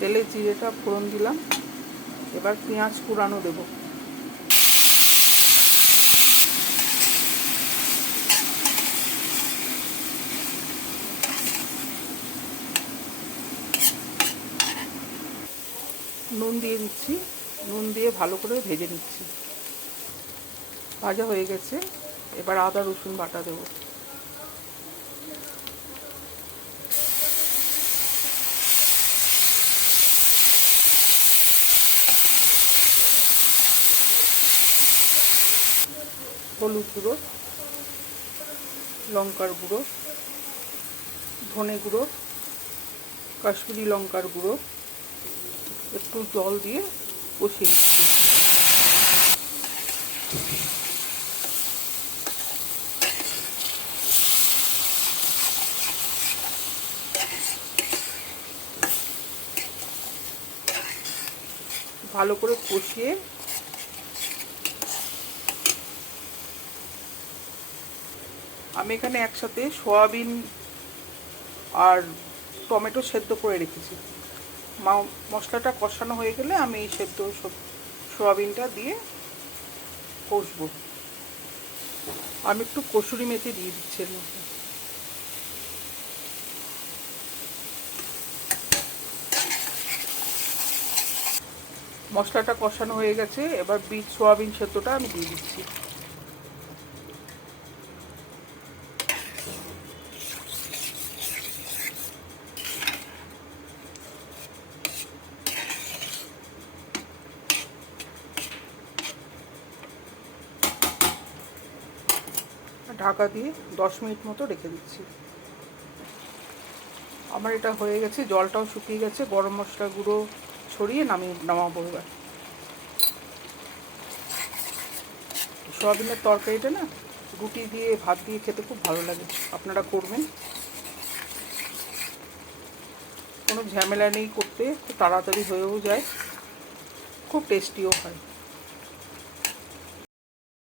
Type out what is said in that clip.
তেলে জিরেটা ফোড়ন দিলাম। এবার পেঁয়াজ কুড়ানো দেব। নুন দিয়ে দিচ্ছি, নুন দিয়ে ভালো করে ভেজে নিচ্ছি। ভাজা হয়ে গেছে, এবার আদা রসুন বাটা দেব। হলুদ গুঁড়ো, লঙ্কার গুঁড়ো, ধনে গুঁড়ো, কাশ্মীরি লঙ্কার গুঁড়ো, একটু জল দিয়ে কষিয়ে নিচ্ছি। ভালো করে কষিয়ে আমি এখানে একসাথে সয়াবিন আর টমেটো সেদ্ধ করে রেখেছি। মশলাটা কষানো হয়ে গেলে আমি এই সেদ্ধ সয়াবিনটা দিয়ে কষবো। আমি একটু কসুরি মেথি দিয়ে দিচ্ছি এর মধ্যে। মশলাটা কষানো হয়ে গেছে, এবার সয়াবিন সেদ্ধটা আমি দিয়ে দিচ্ছি। ঢাকা দিয়ে 10 মিনিট মতো রেখে দিচ্ছি। আমার এটা হয়ে গেছে, জলটাও শুকিয়ে গেছে। গরম মশলা গুঁড়ো ছড়িয়ে নামাবো এবার। সয়াবিনের তরকারিটা না রুটি দিয়ে ভাত দিয়ে খেতে খুব ভালো লাগে, আপনারা করবেন। কোনো ঝামেলা নেই করতে, খুব তাড়াতাড়ি হয়েও যায়, খুব টেস্টিও হয়।